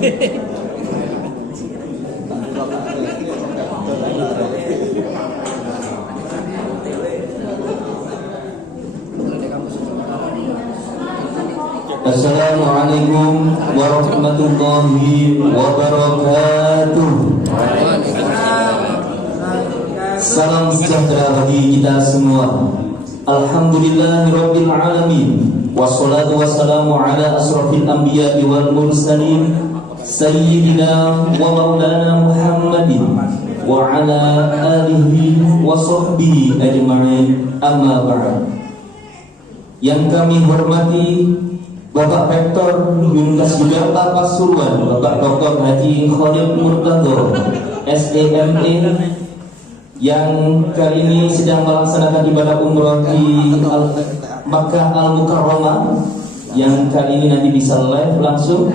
Assalamualaikum warahmatullahi wabarakatuh. Salam sejahtera bagi kita semua. Alhamdulillahirabbil alamin. Wassalatu wassalamu ala asrofil anbiya'i wal mursalin sayyidina wa maulana Muhammadin wa ala alihi wa sahbihi ajma'in. Amma ba'd. Yang kami hormati Bapak Rektor Universitas Yogyakarta Pasuruan, Bapak Dr. Haji Khalid Murtado, SEME, yang kali ini sedang melaksanakan ibadah umroh di Makkah Al-Mukarramah, yang kali ini nanti bisa live langsung.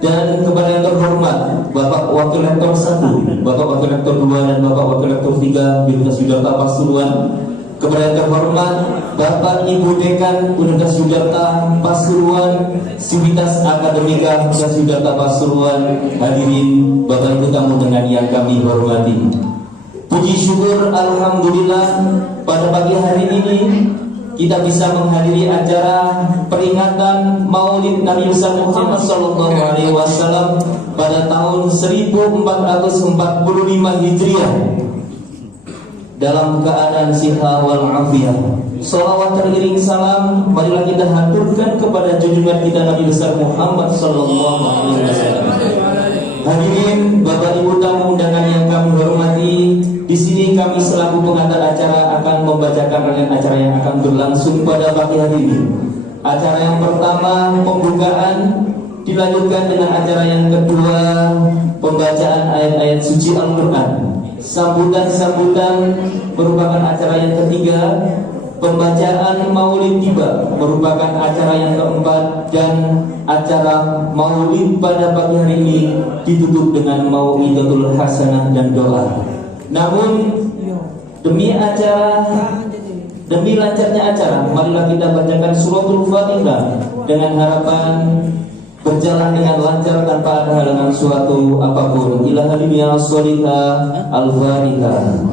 Dan kepada yang terhormat Bapak Wakil Rektor 1, Bapak Wakil Rektor 2, dan Bapak Wakil Rektor 3 Universitas Yogyakarta Pasuruan. Kepada yang terhormat Bapak Ibu Dekan Universitas Yogyakarta Pasuruan, Sivitas Akademika Universitas Yogyakarta Pasuruan, hadirin Bapak Ibu tamu dengan yang kami hormati. Puji syukur alhamdulillah pada pagi hari ini kita bisa menghadiri acara peringatan Maulid Nabi Muhammad sallallahu alaihi wasallam pada tahun 1445 Hijriah dalam keadaan siha wal afiyah. Salawat teriring salam marilah kita haturkan kepada junjungan kita Nabi besar Muhammad sallallahu alaihi wasallam. Hadirin Bapak Ibu tamu undangan yang kami hormati, di sini kami selaku pengantar acara akan membacakan rangkaian acara yang akan berlangsung pada pagi hari ini. Acara yang pertama pembukaan, dilanjutkan dengan acara yang kedua pembacaan ayat-ayat suci Al-Quran. Sambutan-sambutan merupakan acara yang ketiga. Pembacaan Maulid tiba merupakan acara yang keempat. Dan acara Maulid pada pagi hari ini ditutup dengan mau'idatul hasanah dan doa. Namun demi lancarnya acara, marilah kita bacakan suratul Fatihah dengan harapan berjalan dengan lancar tanpa ada halangan suatu apapun. Ila halimiyah sholihah al-Fatihah.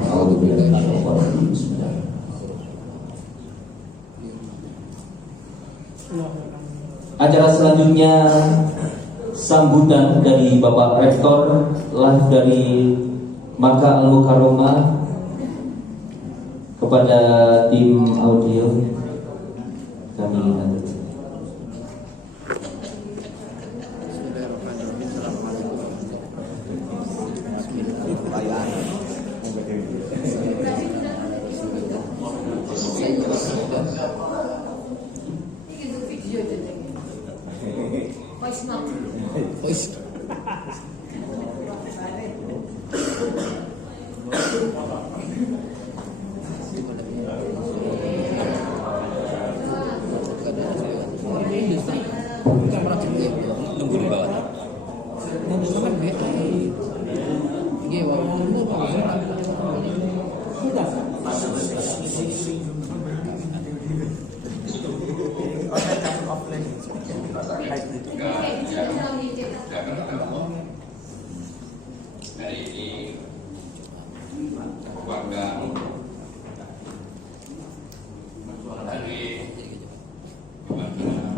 Acara selanjutnya sambutan dari Bapak Rektor live dari Makkah Al-Mukarramah. Kepada tim audio kami hari ini merupakan hari dimana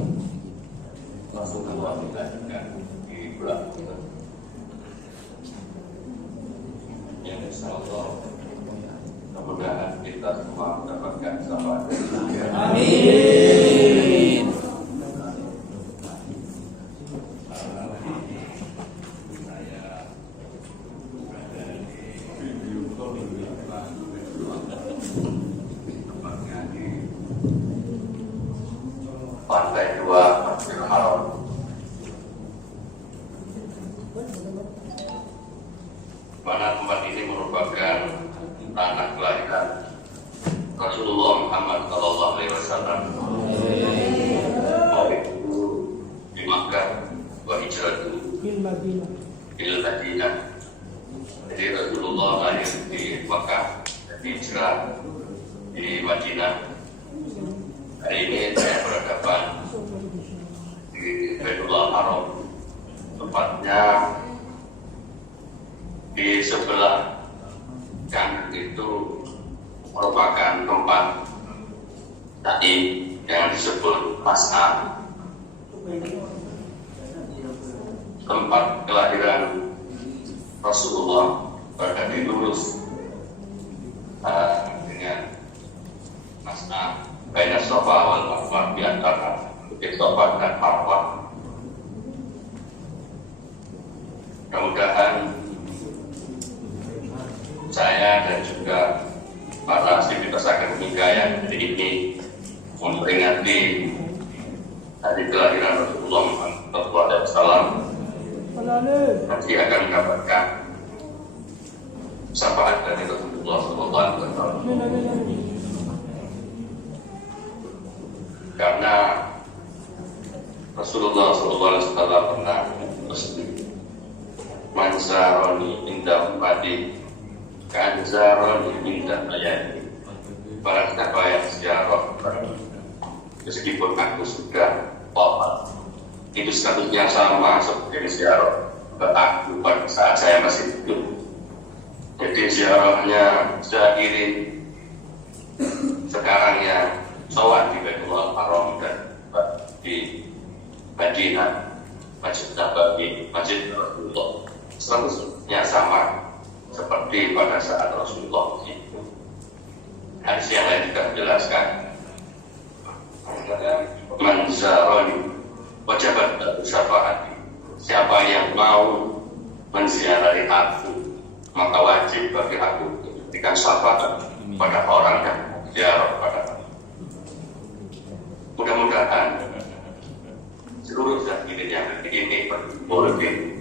Rasulullah dilahirkan di bulan yang insyaallah mudah-mudahan kita semua mendapatkan syafaat. Amin. Pantai 2 Masjidil Haram. Mana tempat ini merupakan tanah kelahiran Rasulullah Muhammad sallallahu alaihi wasallam. Maulid di Makkah wa hijratu bil Madinah. Jadi Rasulullah lahir di Makkah dan hijrah di Madinah. Hari ini saya berhadapan di Baitullah Haram, tempatnya Tepatnya di sebelah kanan itu merupakan tempat tadi yang disebut Mas'ar, tempat kelahiran Rasulullah pada dilurus dengan Mas'ar baina Safa wal Marwah, di antara Bukit Safa dan Marwah. Mudah-mudahan saya dan juga para aktivitas akademika yang hari ini memperingati hari kelahiran Rasulullah SAW nanti akan mendapatkan syafaat dari Rasulullah SAW. Karena Rasulullah SAW pernah bersabda, "Man zarani inda ummati kan zarani inda ayati." Barang siapa yang ziarah meskipun aku sudah wafat, itu statusnya sama seperti ziarah ke aku pada saat saya masih hidup. Jadi ziarahnya sudah iring sekarang yang sholat di Baitullah Haram dan di Madinah, Masjid Nabawi, Masjid Rasulullah, statusnya sama seperti pada saat Rasulullah itu. Hadis yang lain juga menjelaskan, "Man zarani wajabat syafaati." Siapa yang mau menziarahi aku, maka wajib bagi aku memberikan syafaat pada orang yang ziarah pada aku. Mudah-mudahan seluruh zakirin yang ini berkumpul di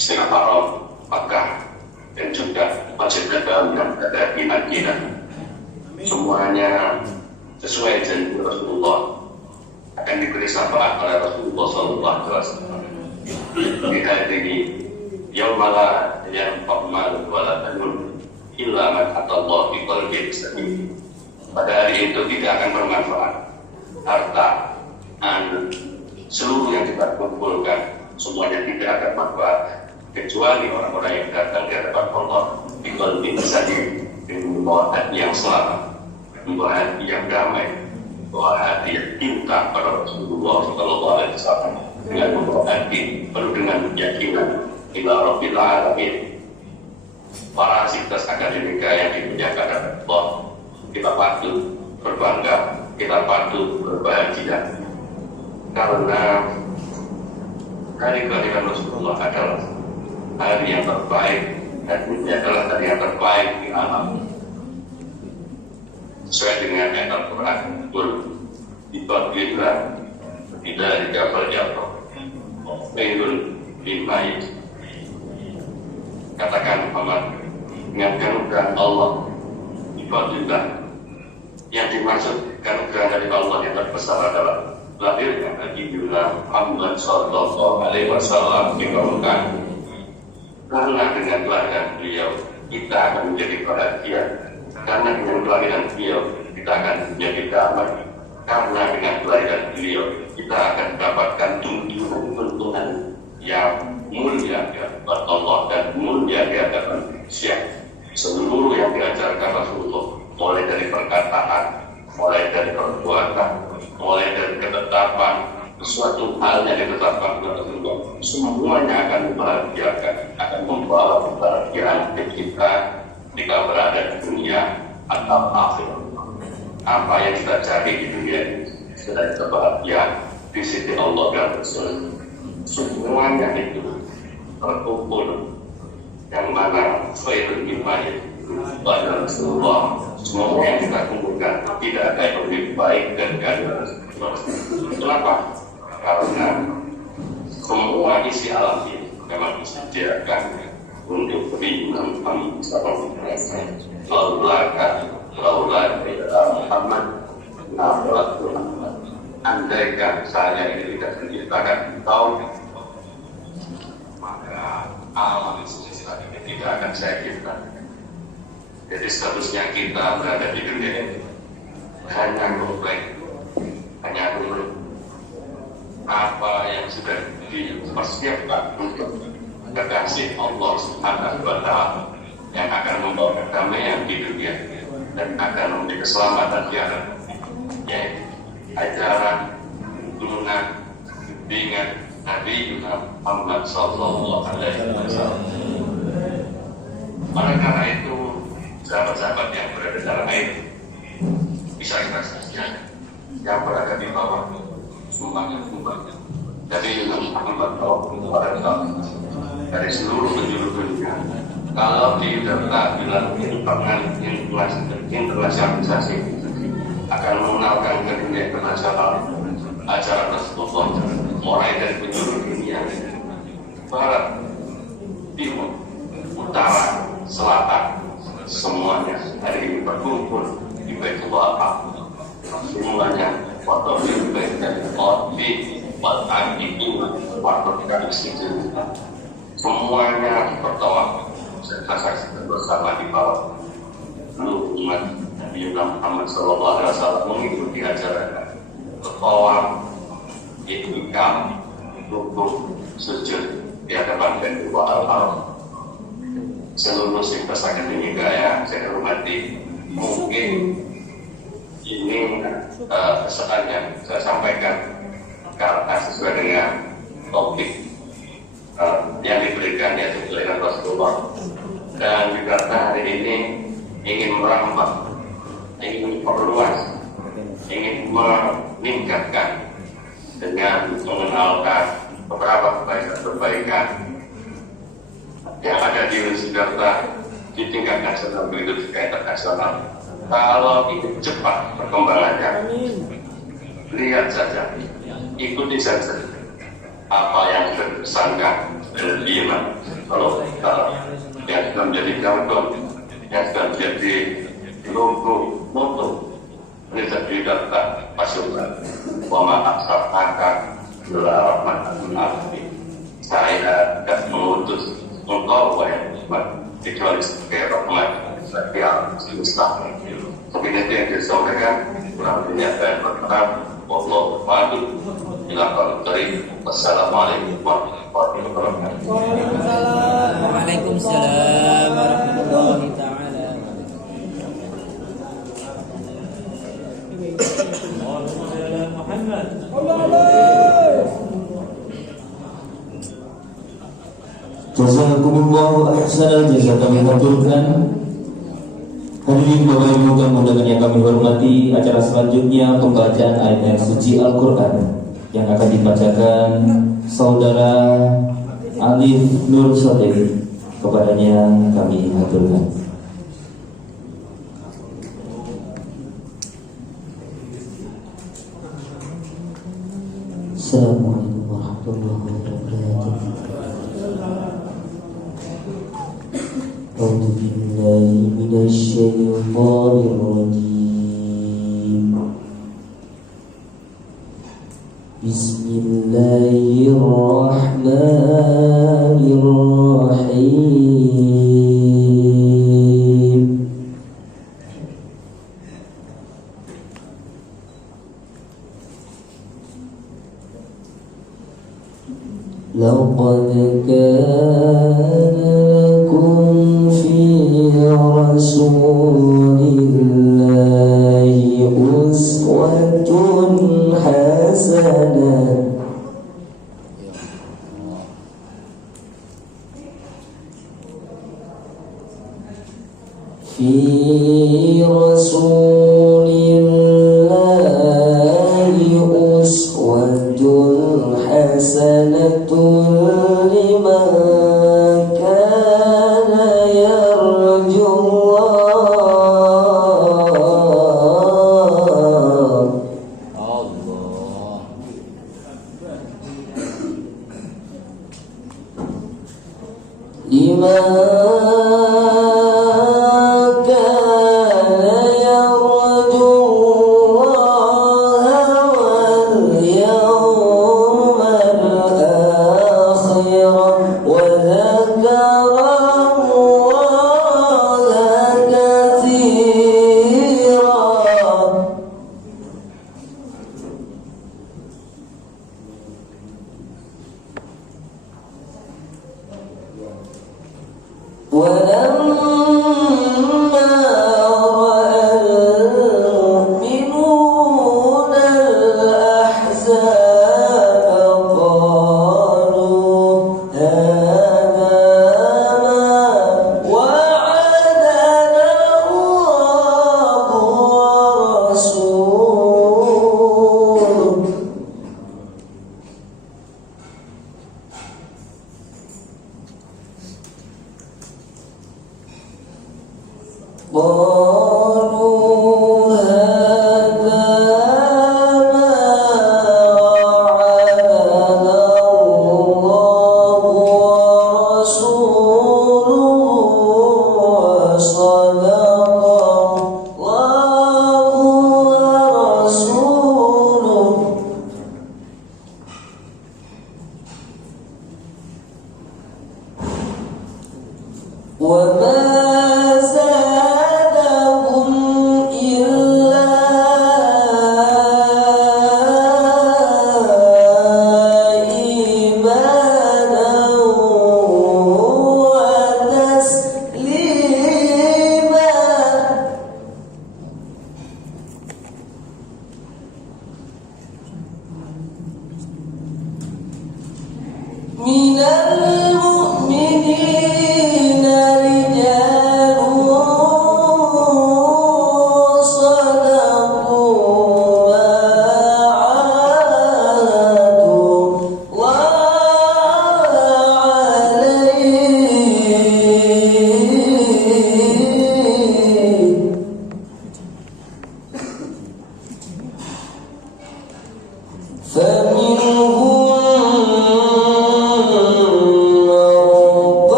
Masjidil Haram Makkah dan juga Masjid Nabawi yang ada di Madinah, semuanya sesuai janji Rasulullah akan diberi syafaat oleh Rasulullah SAW. Di hari ini, yaumala yang fakmal wala tanun illa man atallah bi qalbin salim. Pada hari itu tidak akan bermanfaat harta, anak, seluruh yang kita kumpulkan, semuanya tidak akan manfaat kecuali orang-orang yang datang di hadapan Allah bi qalbin salim, dengan membawa hati yang selamat, membawa hati yang damai, membawa hati yang cinta pada Rasulullah SAW, dengan membawa hati penuh dengan keyakinan ila Rabbil Alamin. Para aktivitas akademika yang dimuliakan oleh Allah, kita patut berbangga, kita patut berbahagia, karena hari kelahiran Rasulullah adalah hari yang terbaik dan ini adalah hari yang terbaik di alam. Sesuai dengan ayat Al-Quran, "Ibadillah bila dikabal jatuh Bayrun bin Maid." Katakan Muhammad, ingatkan kepada Allah, ibadillah. Yang dimaksud kanugerah dari Allah yang terbesar adalah lahirnya Nabiullah Muhammad Sallallahu Alaihi Wasallam di Mekah. Karena dengan kelahiran beliau kita akan menjadi bahagia. Karena dengan kelahiran beliau kita akan menjadi damai. Karena dengan kelahiran beliau kita akan mendapatkan tuntunan yang mulia di hadapan Allah dan mulia di hadapan manusia. Seluruh yang diajarkan Rasulullah, mulai dari perkataan, mulai dari perbuatan, mulai dari ketetapan, sesuatu hal yang ditetapkan oleh Rasulullah, semuanya akan membahagiakan, akan membawa kebahagiaan kita ketika berada di dunia atau akhir. Apa yang kita cari di dunia ini, sudah kebahagiaan di sisi Allah dan Rasul, semuanya itu terkumpul yang mana khairul ibadah pada Rasulullah. Semua yang kita kumpulkan tidak ada yang lebih baik dan ganda. Kenapa? Karena semua isi alam ini memang disediakan untuk beriman Muhammad Muhammad. Andaikan saya ini tidak menciptakan engkau, maka alam ini tidak akan saya ciptakan. Jadi statusnya kita berada di dunia ini hanya komplek, hanya dulu apa yang sudah dipersiapkan untuk kekasih Allah Subhanahu wa Ta'ala yang akan membawa kedamaian di dunia dan akan memberi keselamatan di akhirat, yaitu ajaran tuntunan bimbingan Nabi Muhammad Sallallahu Alaihi Wasallam. Oleh karena itu, sahabat-sahabat yang berada dalam air bisa kita saksikan yang berada di bawah sumbang dari Muhammad Sallallahu Alaihi Wasallam dari seluruh penjuru dunia. Kalau di data bilang internasionalisasi akan mengenalkan ke dunia internasional acara tersebut mulai dari penjuru dunia, barat, timur, utara, selatan, semuanya hari ini berkumpul di Baitullah Al-Aqsa. Semuanya waktu di Baitullah Al-Aqsa itu waktu kami sendiri. Semuanya bertawaf. Saya saksikan bersama di bawah seluruh umat Nabi Muhammad Sallallahu Alaihi Wasallam mengikuti acara bertawaf, iktikaf, rukuk, sujud di hadapan Baitullah Al-Aqsa. Seluruh muslim pesantren ini yang saya hormati, mungkin ini pesan yang saya sampaikan karena sesuai dengan topik yang diberikan yaitu kelahiran Rasulullah, dan juga hari ini ingin merambah, ingin memperluas, ingin meningkatkan dengan mengenalkan beberapa kebaikan-kebaikan yang ada di Jakarta di tingkat nasional begitu juga internasional. Kalau itu cepat perkembangannya, lihat saja, ikuti saja apa yang tersangka dan iman. Kalau yang sudah menjadi jargon, yang sudah menjadi logo, moto Universitas Data Pasukan, Wama Aksar Akar Rahman Al-Arfi. Saya tidak mengutus engkau wahai Muhammad kecuali sebagai rahmat bagi alam semesta. Mungkin itu yang disampaikan, kurang lebihnya saya berharap wallahu a'lam. Wassalamualaikum warahmatullahi wabarakatuh. Waalaikumsalam warahmatullahi taala. Muhammad. Jazakumullahu ahsanal jazaa kami haturkan. Hadirin Bapak Ibu tamu yang kami hormati, acara selanjutnya pembacaan ayat suci Al-Quran yang akan dibacakan Saudara Alif Nur Sodewi. Kepadanya kami haturkan. Assalamualaikum warahmatullahi wabarakatuh. A'udzu billahi minasy syaithanir rajim. Bismillahirrahmanirrahim. Laqad kana lakum fi rasulillahi uswatun hasanah. Fi rasulillahi uswatun hasanatun liman kana yarjullah.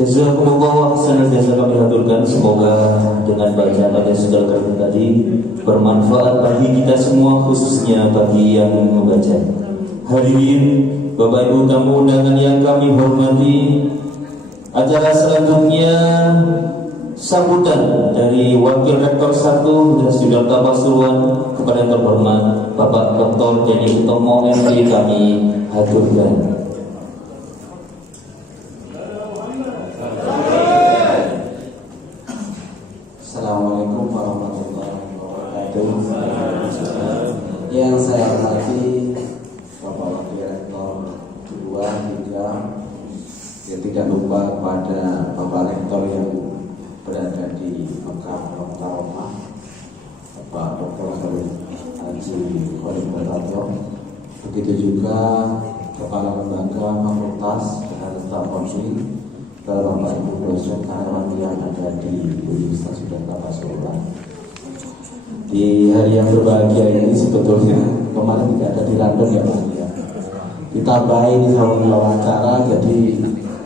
Jazakumullah ahsanal jazaa kami haturkan. Semoga dengan bacaan yang sudah terjadi tadi bermanfaat bagi kita semua, khususnya bagi yang membaca. Hadirin Bapak Ibu tamu undangan yang kami hormati, acara selanjutnya sambutan dari Wakil Rektor 1 Universitas Yudharta Pasuruan kepada yang terhormat Bapak Dr. Denny Utomo MD kami haturkan. Assalamualaikum warahmatullahi wabarakatuh. Yang saya hormati Bapak Wakil Rektor 2, 3, ya tidak lupa pada Bapak Rektor yang berada di Mekah Mukarramah, Bapak Dr. Haji Khalid Murtadho. Begitu juga Kepala Lembaga Fakultas Bahasa Konsul, Bapak Ibu dosen karyawan yang ada di Universitas Yudharta Pasuruan. Di hari yang berbahagia ini sebetulnya kemarin tidak ada di London ya Pak ya. Ditambahi di saluran wawancara, jadi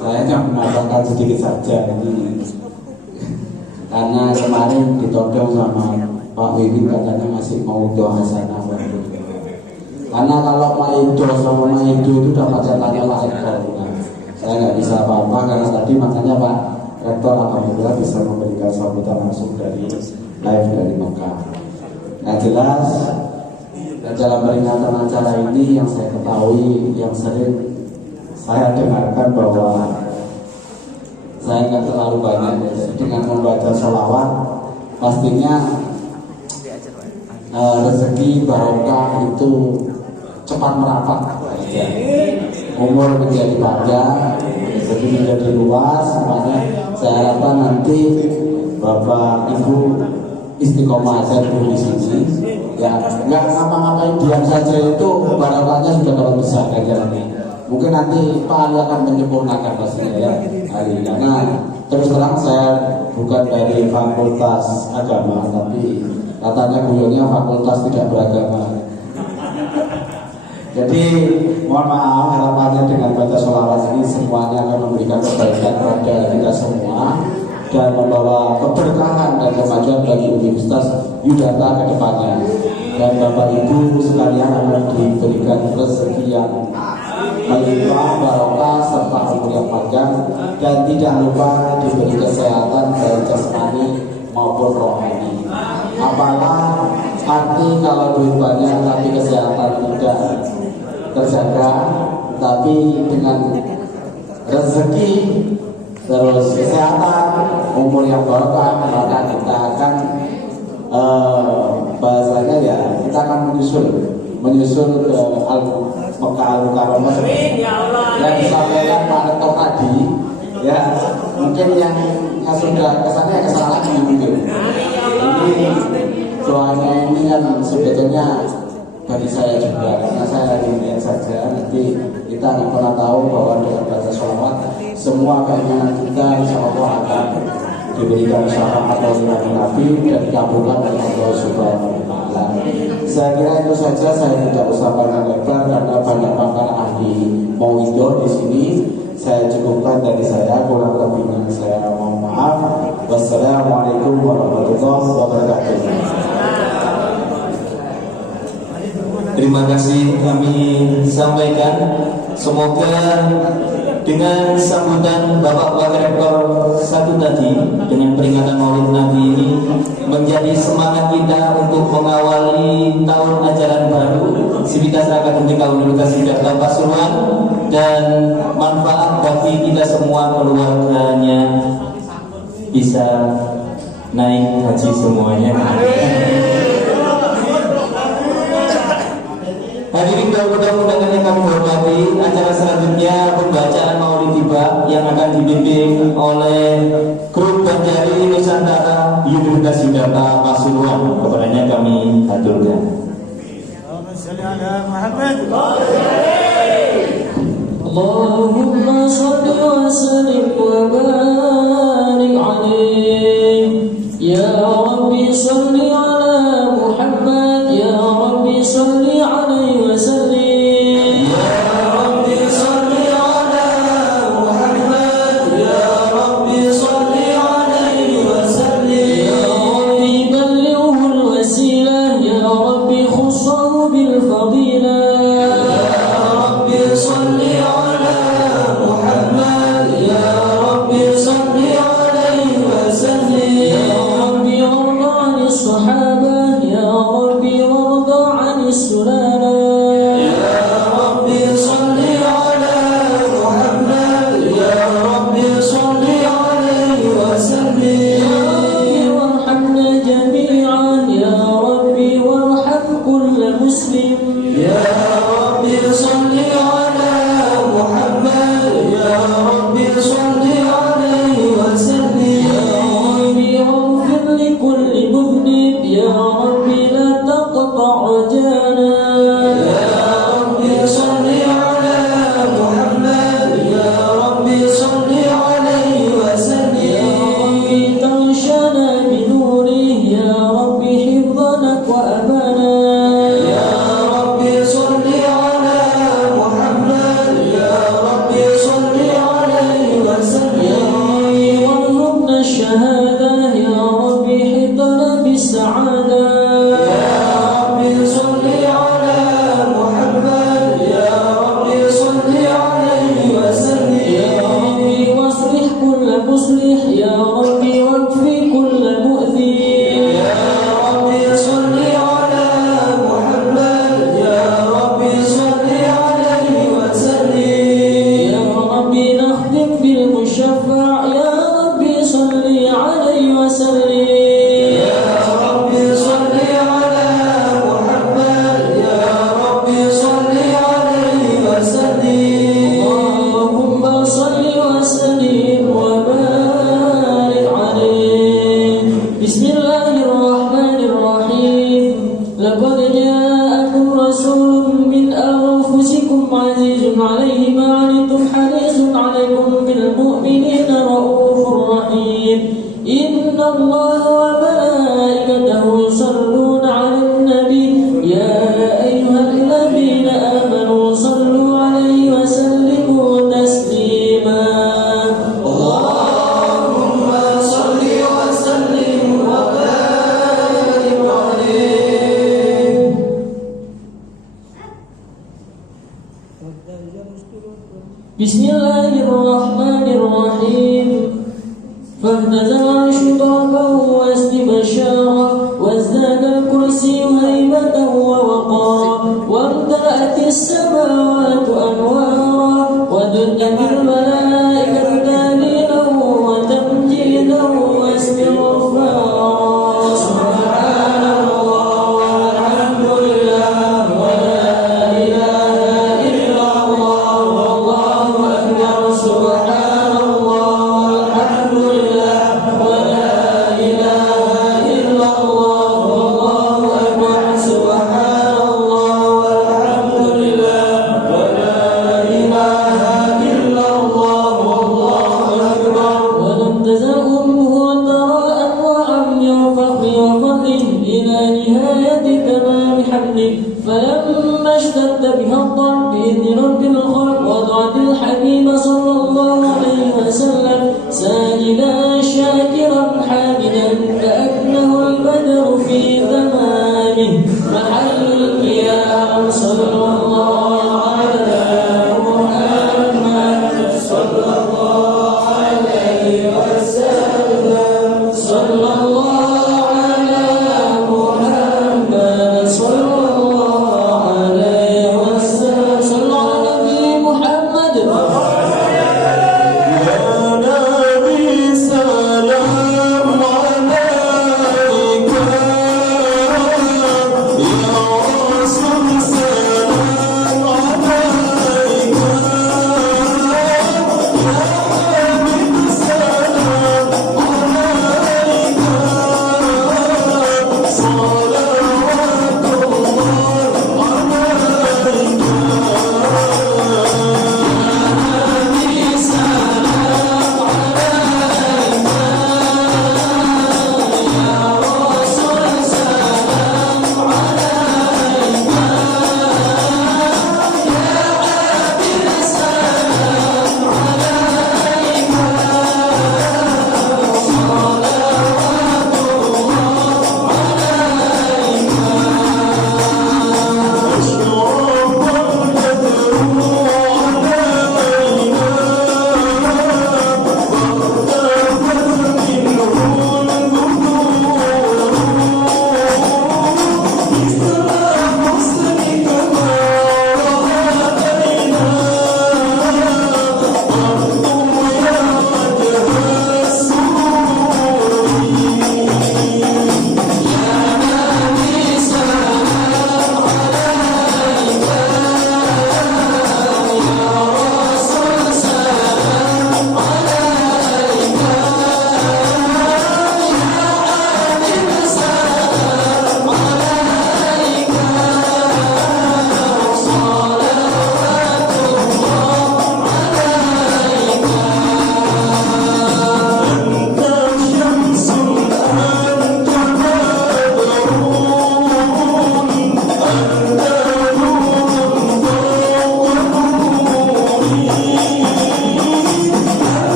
saya hanya mengatakan sedikit saja ini. Karena kemarin ditodong sama Pak Wiwin katanya masih mau doa hasanah. Karena kalau Maido sama Maido itu dapat catanya lain kalau saya nggak bisa apa-apa karena tadi makanya Pak Rektor alhamdulillah bisa memberikan sambutan langsung dari live dari Mekah. Nah jelas dalam peringatan acara ini yang saya ketahui, yang sering saya dengarkan bahwa saya nggak terlalu banyak dengan membaca sholawat, pastinya rezeki barokah itu cepat merapat. Umur menjadi panjang, rezeki menjadi luas, makanya saya harapkan nanti Bapak Ibu istiqomah aja dulu di sini. Ya, nggak ngapa-ngapain diam saja itu barokahnya sudah dapat besar aja nanti. Mungkin nanti Pak Ali akan menyempurnakan pastinya ya hari ini. Karena terus terang saya bukan dari Fakultas Agama, tapi katanya beliaunya Fakultas Tidak Beragama. Jadi mohon maaf, harapannya dengan baca sholawat ini semuanya akan memberikan kebaikan kepada kita semua dan membawa keberkahan dan kemajuan bagi Universitas Yudharta ke depannya. Dan Bapak Ibu sekalian akan diberikan rezeki yang melimpah, barokah serta umur yang panjang, dan tidak lupa diberi kesehatan baik jasmani maupun rohani. Apalah arti kalau duit banyak tapi kesehatan tidak terjaga, tapi dengan rezeki terus kesehatan, umur yang barokah, maka kita akan bahasanya ya kita akan menyusul ke Mekah Al-Mukarramah yang disampaikan Pak Rektor tadi. Ya mungkin yang sudah kesannya kesana lagi mungkin. Ini doanya ini kan sebetulnya bagi saya juga, karena saya ingin saja nanti kita nggak pernah tahu bahwa dengan baca sholawat semua keinginan kita insya Allah akan diberikan syafaat oleh Nabi dan dikabulkan oleh Allah Subhanahu wa Ta'ala. Saya kira itu saja, saya tidak usah panjang lebar karena banyak pakar ahli mauidho di sini. Saya cukupkan dari saya, kurang lebihnya saya mohon maaf. Wassalamualaikum warahmatullahi wabarakatuh. Terima kasih kami sampaikan. Semoga dengan sambutan Bapak Wakil Rektor 1 tadi, dengan peringatan Maulid Nabi ini menjadi semangat kita untuk mengawali tahun ajaran baru Sivitas Akademika Universitas Yudharta Pasuruan, dan manfaat bagi kita semua keluarganya bisa naik haji semuanya. Hadirin dan mudah-mudahan yang kami hormati, acara selanjutnya pembacaan Maulid Tiba yang akan dibimbing oleh Grup Banjari Nusantara Universitas Yudharta Pasuruan. Kepadanya kami haturkan. Allahumma shalli wa sallim wa barik alaihi. Ya Rabbi shalli ala Muhammad, ya Rabbi shalli alaihi wa sallim. Ya Rabbi shalli ala Muhammad, ya Rabbi shalli alaihi wa sallim. Ya Rabbi ballighu al-wasilah, ya Rabbi khussahu bil fadilah. Ya Rabbi shalli ala Muhammad, ya Rabbi shalli alaihi wa sallim. تسليم يا رب صل على محمد يا رب صل عليه وسلم يا ربي واغفر لكل مذنب يا ربي لا تقطع رجانا يا رب صل على محمد يا رب صل عليه وسلم يا ربي تغشنا بنوره يا ربي حفظنك وأمانا يا رب صل على محمد يا رب صل عليه وسلم يا ربي وارزقنا الشهادة يا ربي حفظنا بالسعادة يا رب صل على محمد يا رب صل عليه وسلم يا ربي واصلح كل مصلح يا ربي واكفي كل مؤذي يا رب صل على محمد يا رب صل عليه وسلم يا ربي نخدم بالمشفع يا ربي صل عليه وسلم يا رب صل على محمد يا رب صل عليه وسلم اللهم صل وسلم وبارك عليه بسم الله الرحمن الرحيم لقد جاءكم رسول من أنفسكم عزيز عليه ما عنتم حريص عليكم بالمؤمنين رؤوف رحيم إن الله وملائكته يصلون على النبي يا أيها الذين آمنوا صلوا عليه وسلموا تسليما اللهم صل وسلم وبارك عليه بسم الله الرحمن الرحيم فاهتز العرش ضربا واستبشارا وازداد الكرسي هيبة ووقارا وامتلأت السماوات أنوارا ودنت الملائكة تهليلا وتمجيدا واستغفارا سبحان الله والحمد لله ولا إله إلا الله والله أكبر سبحان الله والحمد لله ولا إله إلا الله والله أكبر سبحان الله والحمد لله ولا إله إلا الله والله أكبر ولم تزل أمه ترى أنواعا من فخر وفضل إلى نهاية تمام حمله فلما اشتد بها الضرب بإذن رب الخلق وضعت الحبيب صلى الله عليه وسلم ساجدا شاكرا حامدا كأنه البدر في تمامه محل القيام صلى الله على محمد صلى الله عليه وسلم صلى الله على محمد صلى الله عليه وسلم صلى على النبي محمد يا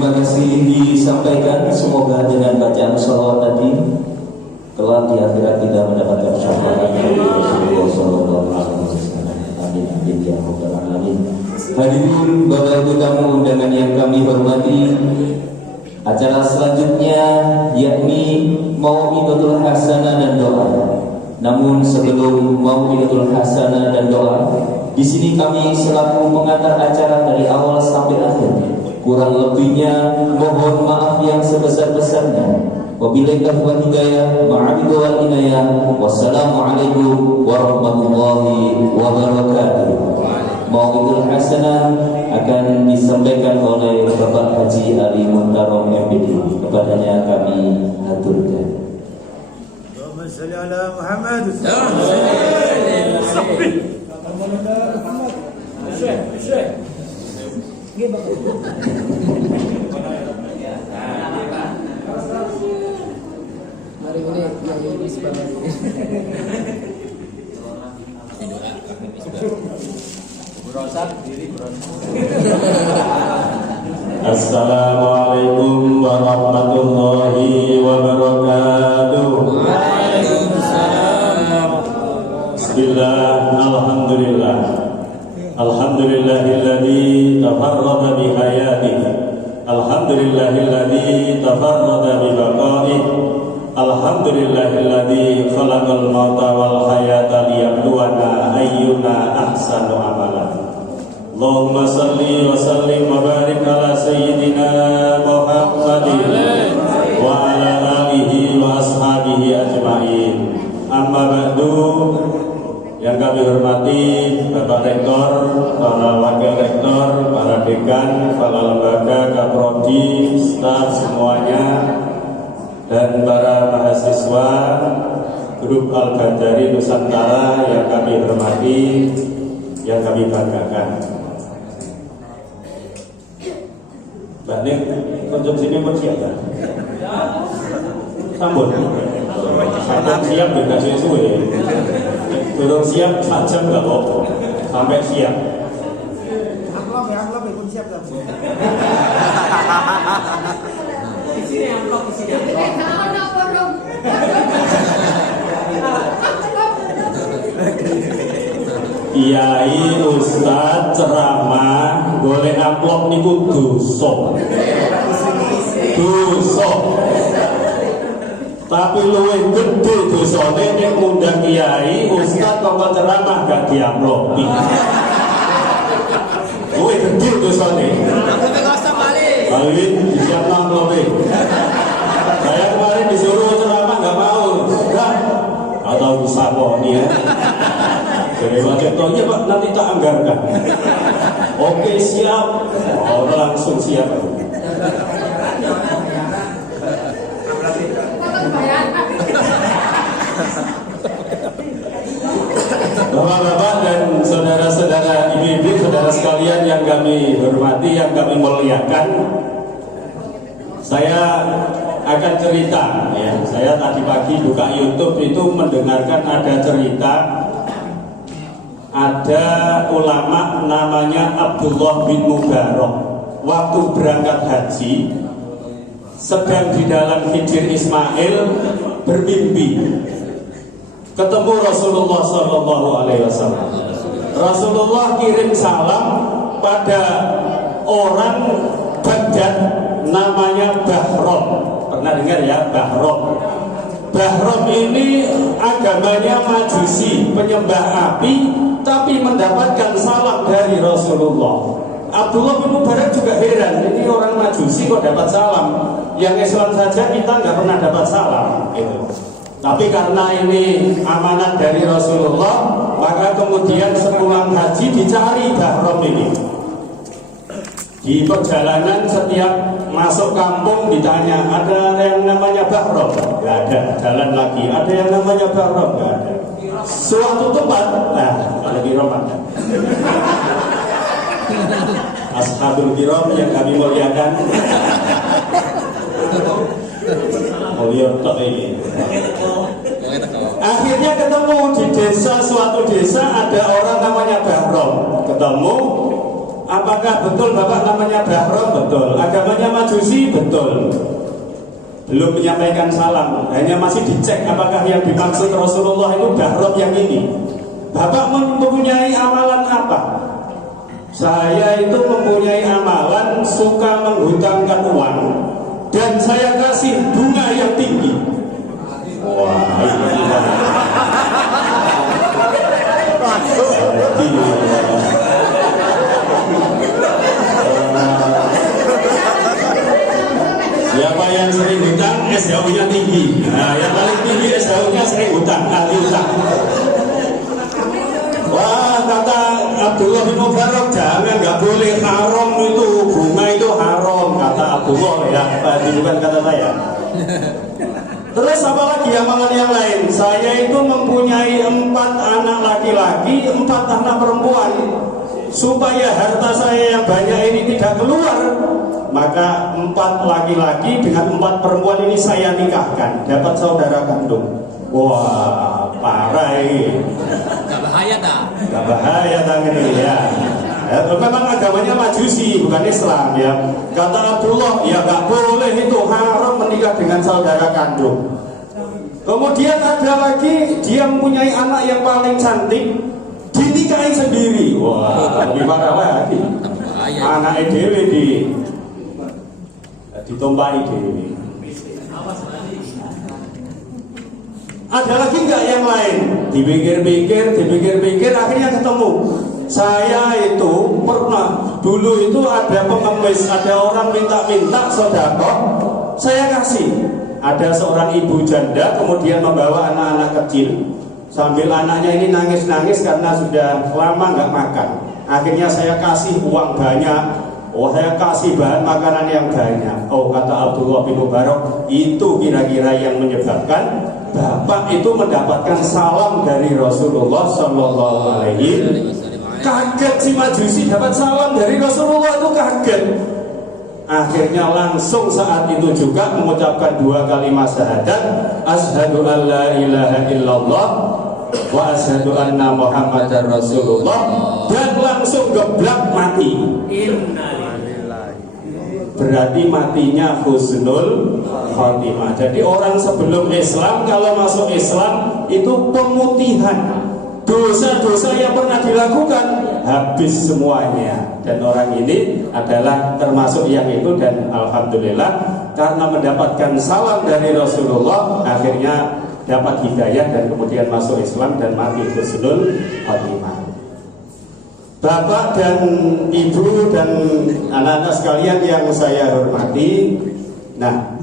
Terima kasih disampaikan. Semoga dengan bacaan sholawat tadi kelak di akhirat kita mendapatkan syafaat dari Rasulullah SAW. Amin amin ya rabbal alamin. Hadirin Bapak Ibu tamu undangan yang kami hormati, acara selanjutnya yakni Mau'idatul Hasanah dan doa. Namun sebelum Mau'idatul Hasanah dan doa, di sini kami selaku pengantar acara dari awal sampai akhir. Kurang lebihnya mohon maaf yang sebesar-besarnya. Wabillahi taufiq wal hidayah, ma'abidu wal inayah. Wassalamualaikum warahmatullahi wabarakatuh. Mau'idatul Hasanah akan disampaikan oleh Bapak Haji Ali Muhtarom MPD. Kepadanya kami aturkan. Allahumma shalli ala Muhammad. Mari ini yang Misbah. Assalamualaikum warahmatullahi wabarakatuh. Bismillah, alhamdulillah. Alhamdulillahilladzi tafarrada bi hayatihi. Alhamdulillahilladzi tafarrada bi baqaihi. Alhamdulillahilladzi khalaqal mauta wal hayata liyabluwana ayyuna ahsanu amala. Allahumma salli wa sallim wa barik ala sayyidina Muhammadin wa ala alihi wa ashabihi ajma'in. Amma ba'du. Yang kami hormati Bapak Rektor, para Wakil Rektor, para Dekan, para lembaga, kaprodi, staf semuanya, dan para mahasiswa Grup Al-Badari Nusantara yang kami hormati, yang kami banggakan. Mbak Ning, kunjung sini mau siap kan? Sambut. Sambut siap juga sesuai. Belum siap saja nggak kok, sampai siap. Amplop ya, ikut siap dah. Di sini amplop di sini. Kiai Ustadz ceramah golek amplop niku dosa. Tapi luwih gede dosane nek ngundang kiai Ustadz kok ceramah gak diamplopi. Luwih gede dosane. Amplopnya kosong kali. Kali disiapkan amplopnya. Saya kemarin disuruh ceramah gak mau. Enggak. Atau disaponi ya. Jadi wakil tohnya Pak nanti tak anggarkan. Oke siap. Oh langsung siap. Bapak-bapak dan saudara-saudara ibu-ibu, saudara sekalian yang kami hormati, yang kami muliakan, saya akan cerita ya. Saya tadi pagi buka YouTube itu mendengarkan ada cerita, ada ulama namanya Abdullah bin Mubarak waktu berangkat haji sedang di dalam Hijr Ismail bermimpi ketemu Rasulullah SAW. Rasulullah kirim salam pada orang Baghdad namanya Bahram. Pernah dengar ya Bahram? Bahram ini agamanya Majusi, penyembah api, tapi mendapatkan salam dari Rasulullah. Abdullah bin Mubarak juga heran, ini orang Majusi kok dapat salam? Yang Islam saja kita nggak pernah dapat salam. Gitu. Tapi karena ini amanat dari Rasulullah, maka kemudian sepulang haji dicari Bahram ini. Di perjalanan setiap masuk kampung ditanya, ada yang namanya Bahram? Gak ada. Jalan lagi, ada yang namanya Bahram? Gak ada. Suatu tempat, nah lagi Ramadan. Ashabul kiram yang kami muliakan. Akhirnya ketemu di desa, suatu desa ada orang namanya Bahram. Ketemu, Apakah betul Bapak namanya Bahrom? Betul. Agamanya Majusi? Betul. Belum menyampaikan salam, hanya masih dicek apakah yang dimaksud Rasulullah itu Bahrom yang ini. Bapak mempunyai amalan apa? Saya itu mempunyai amalan suka menghutangkan uang dan saya kasih bunga yang tinggi. Wah, siapa yang sering hutang, SHU-nya tinggi. Nah, yang paling tinggi SHU-nya sering hutang, ahli hutang. Wah, kata Abdullah bin Mubarak, jangan, nggak boleh, haram itu, bunga itu haram, kata Abdullah ya, bukan kata saya. Terus apa lagi amalan yang lain? Saya itu mempunyai 4 anak laki-laki, 4 anak perempuan. Supaya harta saya yang banyak ini tidak keluar, maka 4 laki-laki dengan 4 perempuan ini saya nikahkan, dapat saudara kandung. Wah, parah ini. Gak bahaya tak? Gak bahaya tangan ini ya. Memang agamanya Majusi, bukan Islam ya. Kata Abdullah, ya gak boleh, itu haram menikah dengan saudara kandung. Kemudian ada lagi, dia mempunyai anak yang paling cantik, dinikahi sendiri. Wah, lebih parah lagi. Anak dewe ditumpahi dewe. Ada lagi nggak yang lain? Dipikir-pikir, akhirnya ketemu. Saya itu pernah, dulu itu ada pengemis, ada orang minta sedekah, saya kasih. Ada seorang ibu janda kemudian membawa anak-anak kecil, sambil anaknya ini nangis-nangis karena sudah lama nggak makan. Akhirnya saya kasih uang banyak. Oh, saya kasih bahan makanan yang banyak. Oh, kata Abdullah bin Mubarak, itu kira-kira yang menyebabkan Bapak itu mendapatkan salam dari Rasulullah Shallallahu Alaihi Wasallam. Kaget si Majusi dapat salam dari Rasulullah, itu kaget. Akhirnya langsung saat itu juga mengucapkan 2 kalimat syahadat, asyhadu an la ilaha illallah wa asyhadu anna Muhammadar Rasulullah, dan langsung geblak mati. Berarti matinya husnul khotimah. Jadi orang sebelum Islam kalau masuk Islam itu pemutihan. Dosa-dosa yang pernah dilakukan habis semuanya. Dan orang ini adalah termasuk yang itu, dan alhamdulillah karena mendapatkan salam dari Rasulullah akhirnya dapat hidayah dan kemudian masuk Islam dan mati husnul khotimah. Bapak dan Ibu dan anak-anak sekalian yang saya hormati, nah,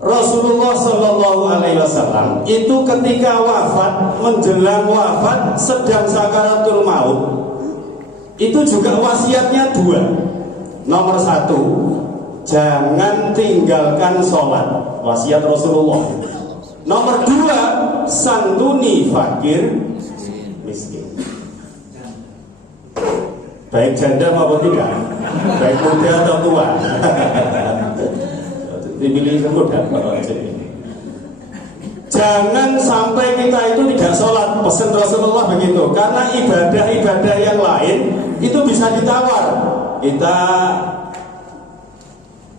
Rasulullah Shallallahu Alaihi Wasallam itu ketika wafat, menjelang wafat, sedang sakaratul maut, itu juga wasiatnya 2. Nomor 1, jangan tinggalkan sholat, wasiat Rasulullah. Nomor 2, santuni fakir miskin. Baik janda maupun tidak, baik muda atau tua. Dipilih muda. Jangan sampai kita itu tidak sholat, pesan Rasulullah begitu. Karena ibadah-ibadah yang lain itu bisa ditawar. Kita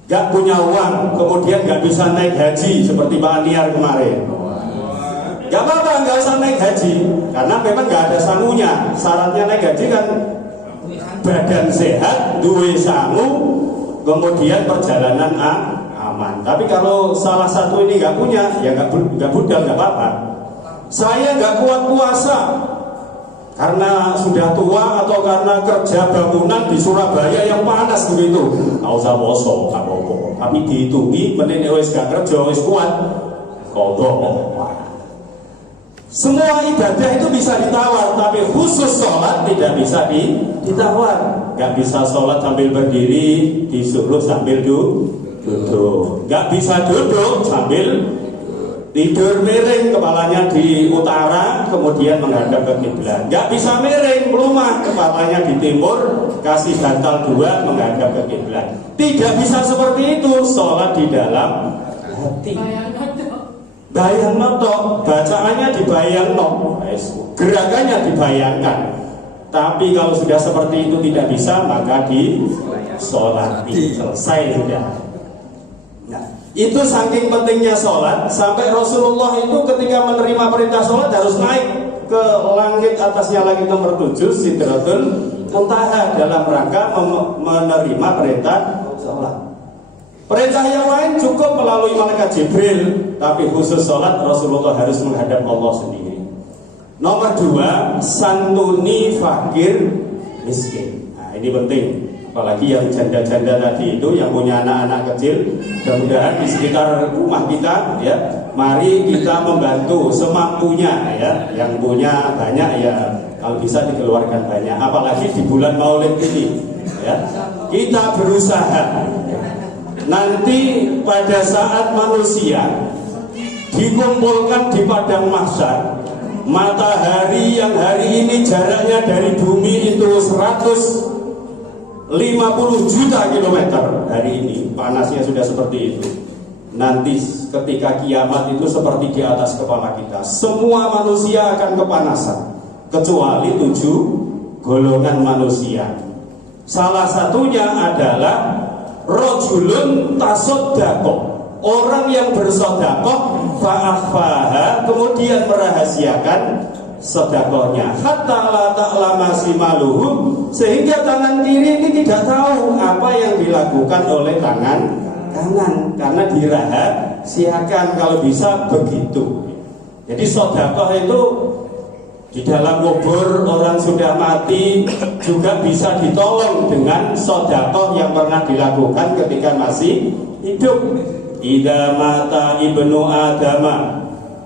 gak punya uang, kemudian gak bisa naik haji seperti Pak Aniar kemarin. Gak apa-apa, gak usah naik haji, karena memang gak ada sangunya. Syaratnya naik haji kan badan sehat, duwe sangu, kemudian perjalanan aman. Tapi kalau salah satu ini nggak punya, ya nggak budal, nggak apa-apa. Saya nggak kuat puasa karena sudah tua atau karena kerja bangunan di Surabaya yang panas begitu. Nggak usah poso, nggak apa-apa. Tapi dihitungi, mending wis gak kerja, wis kuat, kodok. Semua ibadah itu bisa ditawar, tapi khusus sholat tidak bisa ditawar. Gak bisa sholat sambil berdiri, disuruh sambil duduk. Gak bisa duduk sambil tidur miring, kepalanya di utara, kemudian menghadap ke kiblat. Gak bisa miring, melumah, kepalanya di timur, kasih bantal 2, menghadap ke kiblat. Tidak bisa seperti itu, sholat di dalam hati. Bayang notok, bacaannya dibayang notok, gerakannya dibayangkan. Tapi kalau sudah seperti itu tidak bisa, maka disolati, selesai sudah. Nah, itu saking pentingnya sholat, sampai Rasulullah itu ketika menerima perintah sholat harus naik ke langit atasnya, langit nomor 7, Sidratul Muntaha, dalam rangka menerima perintah sholat. Perintah yang lain cukup melalui malaikat Jibril, tapi khusus sholat Rasulullah harus menghadap Allah sendiri. Nomor 2, santuni fakir miskin. Nah, ini penting. Apalagi yang janda-janda tadi itu, yang punya anak-anak kecil, mudah-mudahan di sekitar rumah kita, ya, mari kita membantu semampunya, ya. Yang punya banyak, ya, kalau bisa dikeluarkan banyak. Apalagi di bulan Maulid ini, ya, kita berusaha. Nanti pada saat manusia dikumpulkan di padang mahsyar, matahari yang hari ini jaraknya dari bumi itu 150 juta kilometer, hari ini panasnya sudah seperti itu. Nanti ketika kiamat itu seperti di atas kepala kita. Semua manusia akan kepanasan, kecuali 7 golongan manusia. Salah satunya adalah rojulun tasoddaqo, orang yang bersodakoh fa'akhfaha, kemudian merahasiakan sodakohnya, hatta la ta'lama shimaluhu, sehingga tangan kiri ini tidak tahu apa yang dilakukan oleh tangan kanan, karena dirahasiakan. Kalau bisa begitu. Jadi sodakoh itu di dalam kubur orang sudah mati juga bisa ditolong dengan sodakoh yang pernah dilakukan ketika masih hidup. Idza mata ibnu adama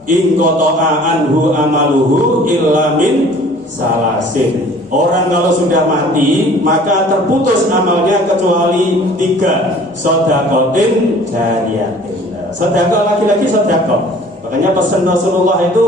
in qata'a anhu amaluhu illa min salasin. Orang kalau sudah mati maka terputus amalnya kecuali 3, sedekatin jariyatin. Sedekah lagi-lagi sedekah. Makanya pesan Rasulullah itu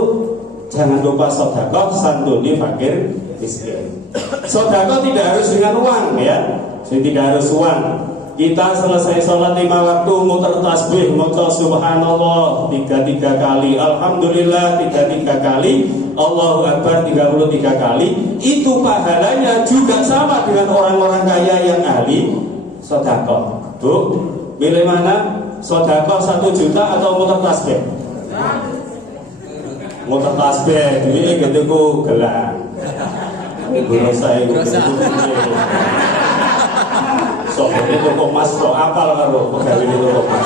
jangan lupa sedekah, santuni fakir miskin. Sedekah tidak harus dengan uang, ya. Tidak harus uang. Kita selesai sholat 5 waktu, muter tasbih, muter subhanallah 33 kali, alhamdulillah 33 kali, Allahu Akbar 33 kali. Itu pahalanya juga sama dengan orang-orang kaya yang ahli sedekah. Tuh, pilih mana? Sedekah 1 juta atau muter tasbih? Muter tasbih, duit gitu gelang. Guru saya sobat itu toko mas, kok apal karo pegawai itu toko mas.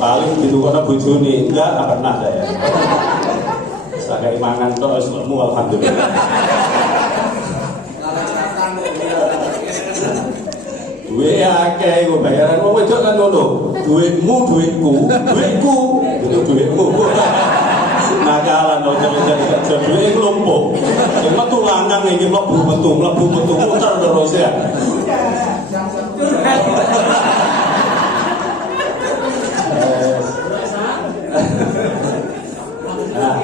Paling gitu kota bojone enggak pernah saya. Sakai mangan tok wis lemu alhamdulillah. Duwe akeh iku bayaran wong wedok kan ngono. Duitmu duitku, duitku itu duitmu. Nakalan ojo-ojo duit lumpuh. Metu lanang iki mlebu metu muter terus ya. Nah,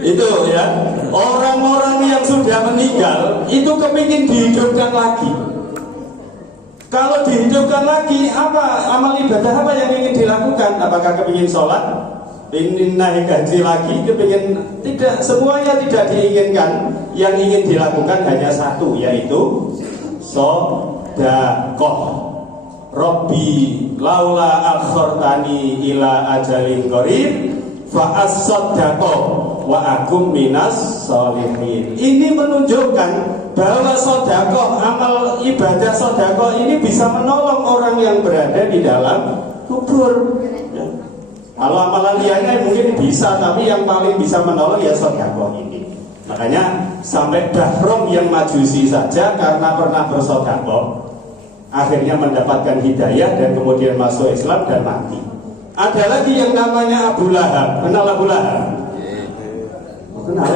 itu ya, orang-orang yang sudah meninggal itu kepingin dihidupkan lagi. Kalau dihidupkan lagi, apa amal ibadah apa yang ingin dilakukan? Apakah kepingin sholat? Ingin naik haji lagi, kepingin? Tidak, semuanya tidak diinginkan. Yang ingin dilakukan hanya satu, yaitu sedekah. Robbi laula akhortani ila ajalin qarib fa as-sadaqah wa akum minas sholihin. Ini menunjukkan bahwa sedekah, amal ibadah sedekah ini bisa menolong orang yang berada di dalam kubur. Ya. Kalau amalan lainnya mungkin bisa, tapi yang paling bisa menolong ya sedekah ini. Makanya sampai Bahrom yang Majusi saja karena pernah bersedekah akhirnya mendapatkan hidayah dan kemudian masuk Islam dan mati. Ada lagi yang namanya Abu Lahab. Kenal Abu Lahab? Kenal?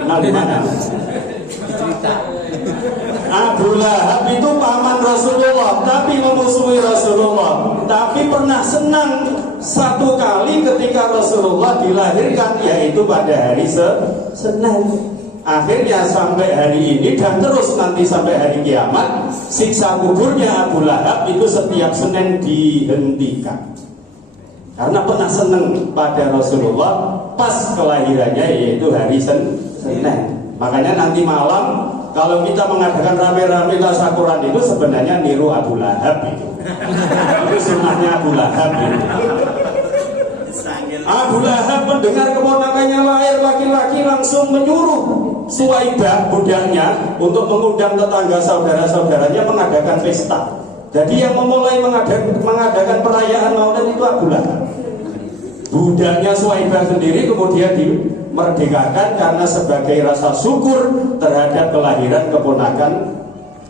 Kenal di mana? Abu Lahab itu paman Rasulullah, tapi memusuhi Rasulullah. Tapi pernah senang satu kali ketika Rasulullah dilahirkan, yaitu pada hari Senin. Akhirnya sampai hari ini dan terus nanti sampai hari kiamat, siksa kuburnya Abu Lahab itu setiap Senin dihentikan. karena pernah seneng pada Rasulullah pas kelahirannya yaitu hari Senin. Makanya nanti malam kalau kita mengadakan rame-rame tasyakuran itu sebenarnya niru Abu Lahab itu. Itu sunnahnya Abu Lahab itu. Abu Lahab mendengar keponakannya lahir laki-laki langsung menyuruh Suwaibah budaknya untuk mengundang tetangga saudara-saudaranya mengadakan pesta. Jadi yang memulai mengadakan perayaan Maulid itu Abu Lahab. Budaknya Suwaibah sendiri kemudian dimerdekakan karena sebagai rasa syukur terhadap kelahiran keponakan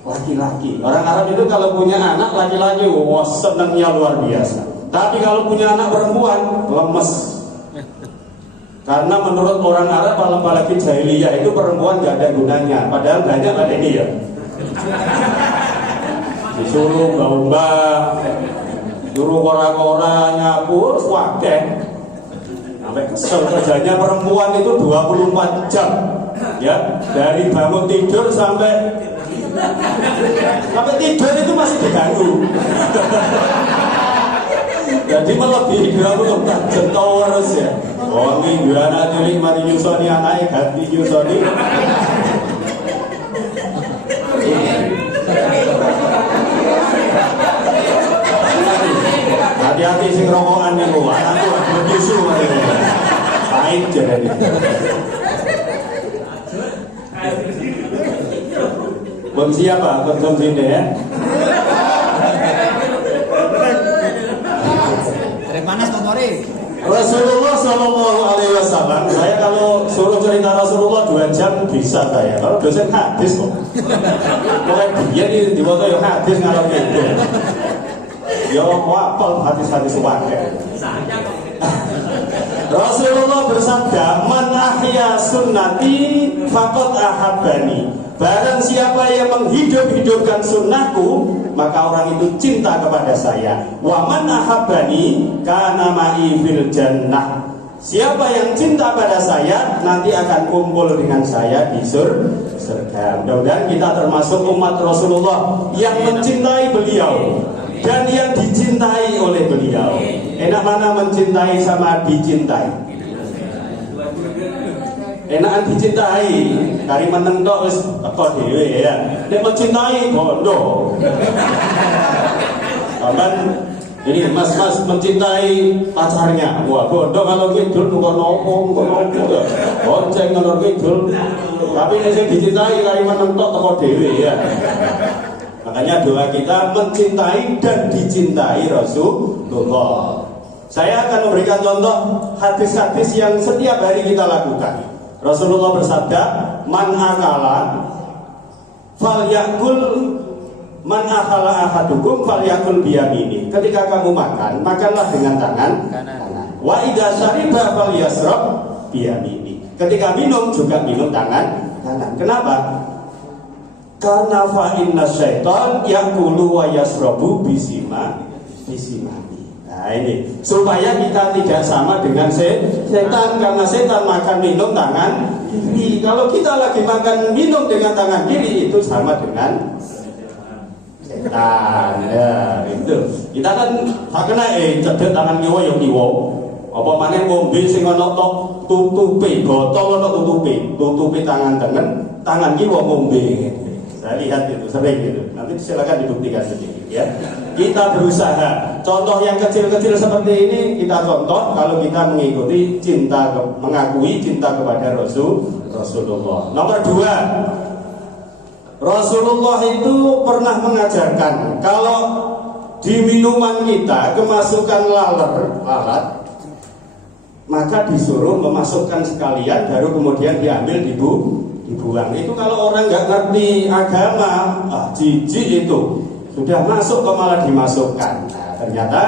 laki-laki. Orang Arab itu kalau punya anak laki-laki, wah senangnya luar biasa. Tapi kalau punya anak perempuan, lemes. Karena menurut orang Arab, apalagi jahiliyah itu perempuan gak ada gunanya. Padahal banyak ada ini ya. Disuruh mbak, suruh kora-kora nyapu, wakil. Sampai kesel kerjanya perempuan itu 24 jam. Ya, dari bangun tidur sampai tidur itu masih diganggu. Jadi melebihi 24 jam terus ya. Oh minggu anak cilik mari nyusoni anaknya ganti nyusoni. Hati-hati sing rokokan niku, anakku lagi nyusu mari. Pahit jadi. Konsumsi apa? Konsumsi deh ya. Dari panas Pak Mori. Rasulullah Shallallahu Alaihi Wasallam. Saya kalau suruh cerita Rasulullah 2 jam bisa saya. Kalau dosen hadis kok. Mulai dia di foto yang hadis kalau gitu. Ya wapel hadis-hadis wae. Rasulullah bersabda, "Man ahya sunnati faqad ahabbani." Barang siapa yang menghidup-hidupkan sunnahku, maka orang itu cinta kepada saya. Wa man ahabbani kana ma'i fil jannah. Siapa yang cinta pada saya nanti akan kumpul dengan saya di surga. Mudah-mudahan kita termasuk umat Rasulullah yang mencintai beliau dan yang dicintai oleh beliau. Enak mana mencintai sama dicintai? Enakan dicintai, dari meneng tok wis teko dhewe ya. Nek mencintai bondo. Kapan ini mas-mas mencintai pacarnya. Wah, bondo kalau kidul ngono ya. Bonceng ngalor kidul. Tapi nek sing dicintai kari meneng tok teko dhewe ya. Makanya doa kita mencintai dan dicintai Rasulullah. Saya akan memberikan contoh hadis-hadis yang setiap hari kita lakukan. Rasulullah bersabda, man akala ahadukum falyakul biyamini. Ketika kamu makan, makanlah dengan tangan kanan. Wa idza syariba falyasrab biyamini. Ketika minum juga minum tangan kanan. Kenapa? Karena fa inna syaitan yaqulu wa yasrabu bisimani. Nah ini supaya kita tidak sama dengan setan, karena setan makan minum tangan kiri. Kalau kita lagi makan minum dengan tangan kiri itu sama dengan setan. Ya itu. Kita kan tak kena cedek tangan kiwa yo kiwa. Apa maneh ngombe sing ana tok tutupi botol ana tutupi tangan tangan kiwa ngombe. Saya lihat itu sering gitu. Nanti silakan dibuktikan sendiri ya. Kita berusaha. Contoh yang kecil-kecil seperti ini kita contoh kalau kita mengikuti mengakui cinta kepada Rasulullah. Nomor 2, Rasulullah itu pernah mengajarkan kalau di minuman kita kemasukan lalat, maka disuruh memasukkan sekalian baru kemudian diambil dibuang. Itu kalau orang nggak ngerti agama, jijik itu sudah masuk kok malah dimasukkan. Nah, ternyata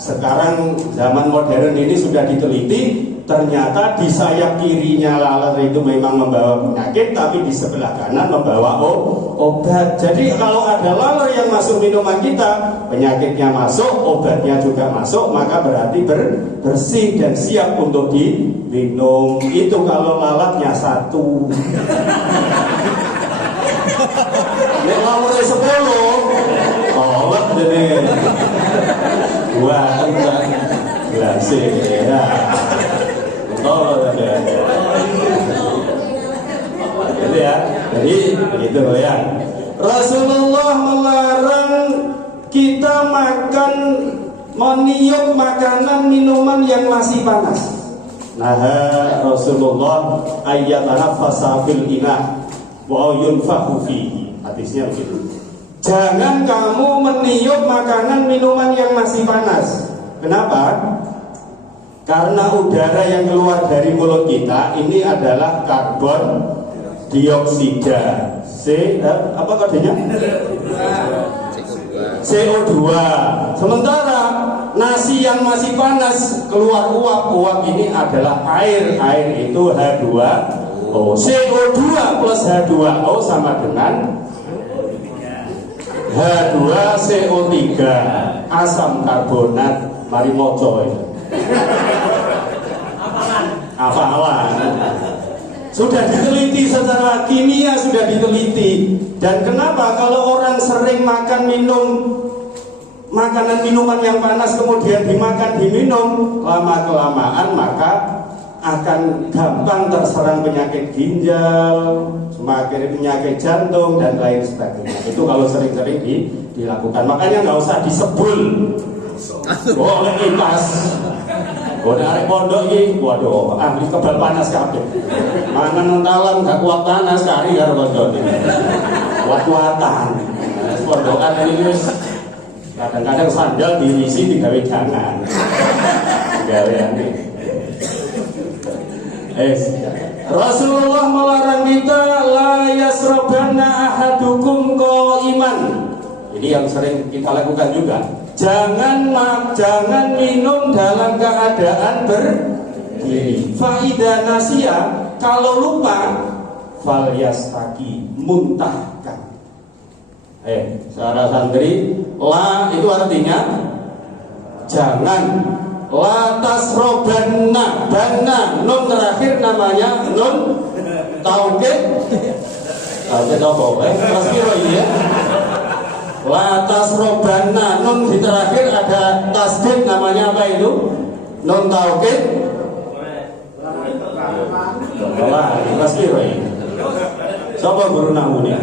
sekarang zaman modern ini sudah diteliti, ternyata di sayap kirinya lalat itu memang membawa penyakit, tapi di sebelah kanan membawa obat. Jadi kalau ada lalat yang masuk minuman kita, penyakitnya masuk, obatnya juga masuk, maka berarti bersih dan siap untuk diminum. Itu kalau lalatnya 1. Nek lalatnya 10, obat dene. 2 enggak. gelas ya. Oh, ya. Gitu ya. Jadi begitu ya. Rasulullah melarang kita makan meniup makanan minuman yang masih panas. Nah, Rasulullah ayyatanafasa fil ina wa yunfahu fihi. Hadisnya begitu. Jangan kamu meniup makanan minuman yang masih panas. Kenapa? Karena udara yang keluar dari mulut kita ini adalah karbon dioksida. Apa kodenya? CO2. Sementara nasi yang masih panas keluar uap ini adalah air. Air itu H2O. CO2 plus H2O sama dengan H2CO3, asam karbonat. Mari moco ya. Apalan. Sudah diteliti secara kimia, sudah diteliti. Dan kenapa kalau orang sering makan makanan minuman yang panas kemudian dimakan diminum, lama-kelamaan maka akan gampang terserang penyakit ginjal, semakin penyakit jantung dan lain sebagainya. Itu kalau sering-sering dilakukan. Makanya nggak usah disebul. Boleh kipas. Boleh arek pondok iki, waduh, ahli kebal panas kabeh. Mangan nentalan gak kuat panas kari karo kancane. Kuat-kuatan. Pondokan ini wis kadang-kadang sandal diisi digawe jangan. Gaweane. Rasulullah melarang kita la yasrabanna ahadukum qaiman. Ini yang sering kita lakukan juga. Jangan minum dalam keadaan berdiri. Faidah nasia, kalau lupa falyastaki, muntahkan. Secara santri, la itu artinya jangan. La tasrobanna, banna, nun terakhir namanya nun taukid. Taukid apa? Pasti ini ya. La tasrobanna, nun di terakhir ada tasdid, namanya apa itu? Nun taukid. Lah, pasti ini. Siapa guru nahwu nih?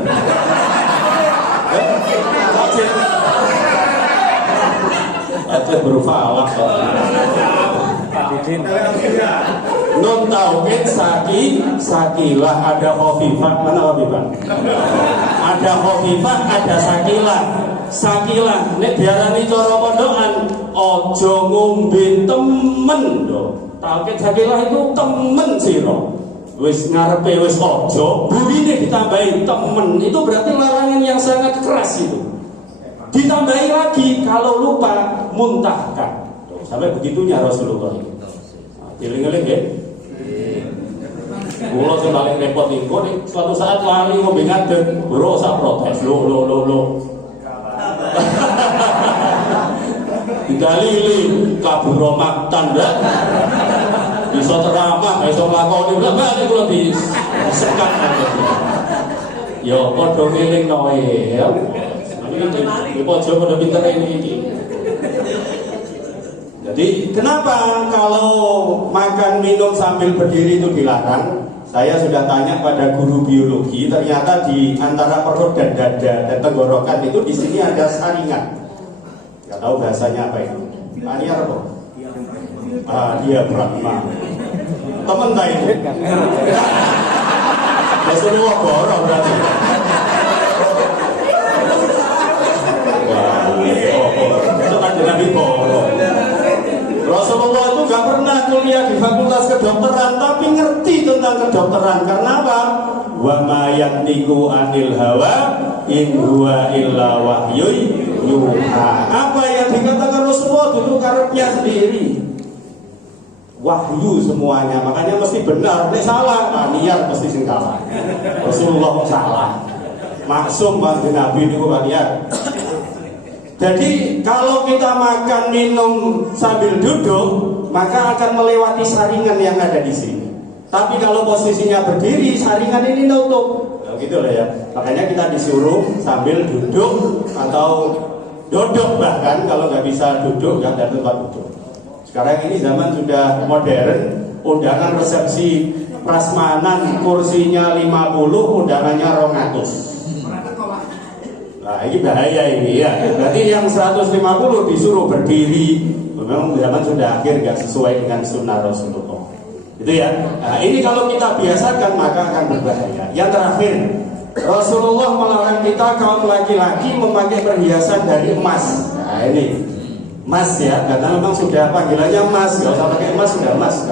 Aceh berfalak. Nun taukid sakilah, ada khafifah. Mana khafifah? Ada khafifah, ada sakilah. Nek diarani cara pondokan aja ngombe temen lho. Taukid sakilah itu temen sira. Wis ngarepe wis aja, burine ditambahi temen. Itu berarti larangan yang sangat keras itu. Ditambahi lagi kalau lupa muntahkan. Sampai begitunya Rasulullah itu. Dieling-eling ya. Kulo sing paling repot iku nek suatu saat lali ngombe ngadeg, bro sak protes. Lo. Digalili kaburo maktan dak. Bisa ceramah, iso nglakoni bali kulo disekat. Yo padha ngeling noe ya. Ini pojok pada pinter ini. Jadi kenapa kalau makan minum sambil berdiri itu dilarang? Saya sudah tanya pada guru biologi, ternyata di antara perut dan dada dan tenggorokan itu di sini ada saringan. Gak tahu bahasanya apa itu. Liar apa? Diafragma. Temen tak ini? Rasulullah borong berarti. Rasulullah itu gak pernah kuliah di fakultas kedokteran, tapi ngerti tentang kedokteran. Karena apa? Wa ma yantiqu anil hawa in huwa illa wahyu yuha. Apa yang dikatakan Rasulullah itu karepnya sendiri. Wahyu semuanya, makanya mesti benar. Nek salah, niat mesti sing salah. Rasulullah salah. Maksum bang Nabi niku kalian. Jadi kalau kita makan minum sambil duduk, maka akan melewati saringan yang ada di sini. Tapi kalau posisinya berdiri, saringan ini nutup. Nah, gitu lah ya. Makanya kita disuruh sambil duduk atau duduk, bahkan kalau nggak bisa duduk, nggak ada tempat duduk. Sekarang ini zaman sudah modern, undangan resepsi prasmanan kursinya 50, undangannya 200. Nah, ini bahaya ini ya. Berarti yang 150 disuruh berdiri. Memang zaman sudah akhir, gak sesuai dengan sunnah Rasulullah. Itu ya. Nah, ini kalau kita biasakan maka akan berbahaya. Yang terakhir, Rasulullah melarang kita kaum laki-laki memakai perhiasan dari emas. Nah ini emas ya, karena memang sudah panggilannya emas, gak usah pakai emas, sudah emas.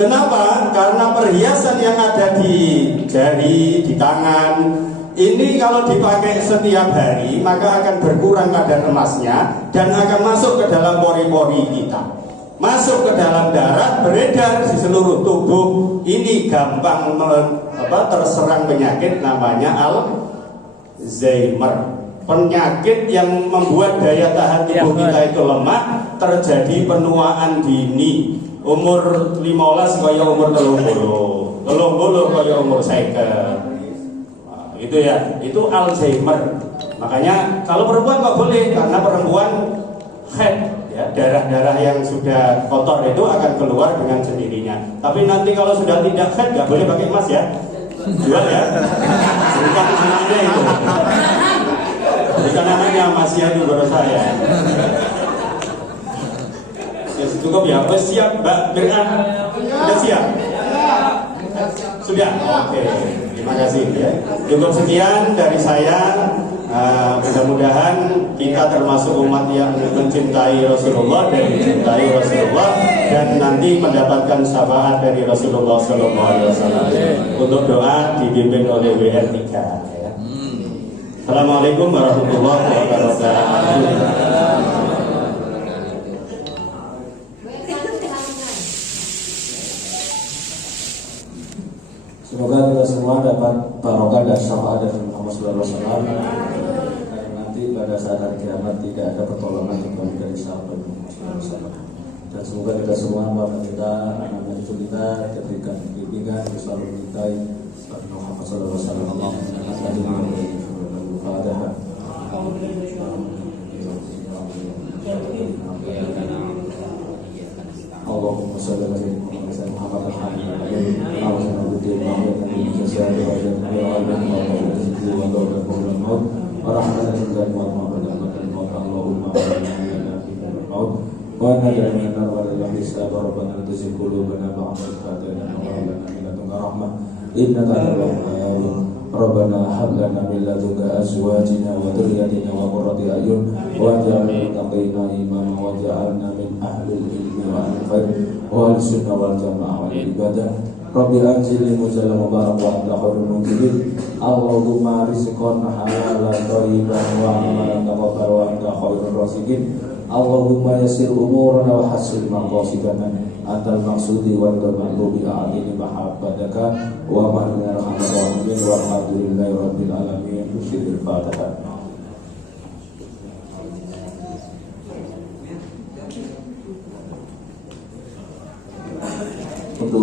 Kenapa? Karena perhiasan yang ada di jari, di tangan, ini kalau dipakai setiap hari maka akan berkurang kadar emasnya dan akan masuk ke dalam pori-pori kita, masuk ke dalam darah, beredar di seluruh tubuh. Ini gampang terserang penyakit namanya Alzheimer, penyakit yang membuat daya tahan tubuh kita itu lemah, terjadi penuaan dini. Umur 15 kaya umur 30 kaya umur 50. Itu ya, itu Alzheimer. Makanya kalau perempuan nggak boleh, karena perempuan haid ya, darah-darah yang sudah kotor itu akan keluar dengan sendirinya. Tapi nanti kalau sudah tidak haid nggak boleh pakai emas ya, jual ya. Berikan anaknya itu, berikan anaknya masih itu baru saya. Ya cukup ya, siap Mbak Mirna? Sudah siap? Sudah? Oke. Terima kasih ya. Cukup sekian dari saya. Mudah-mudahan kita termasuk umat yang mencintai Rasulullah dan mencintai Rasulullah dan nanti mendapatkan syafaat dari Rasulullah SAW. Untuk doa dipimpin oleh WR3 ya. Assalamualaikum warahmatullahi wabarakatuh. Semoga kita semua dapat barokah dan syafaat dari Muhammad SAW. Dan nanti pada saat hari kiamat tidak ada pertolongan kecuali dari sahabat Muhammad SAW. Dan semoga kita semua, bapak kita, anak-anak cucu kita diberikan bimbingan selalu mencintai Muhammad SAW. Allahumma shalli ala sayyidina Muhammad Rabbana hab lana min ladunka azwajina wa dhurriyyatina wa qurrata a'yun waj'alna lil muttaqina imama waj'alna min ahlil ilmi wa al-khair wal sunnah wal jamaah wal ibadah. Rabbi anjilni mujalla mubarak wa anta khairul munzilin. Allahumma rizqan halalan thayyiban wa amalan taqabbal wa anta khairur raziqin. Allahumma yassir umurana wa hassil maqasidana antal maqsudi wa antal ma'lubi a'adini mahabbataka wa ma'lina rahmatullahi wa alhamdulillahi rabbil alamin. Fatihah.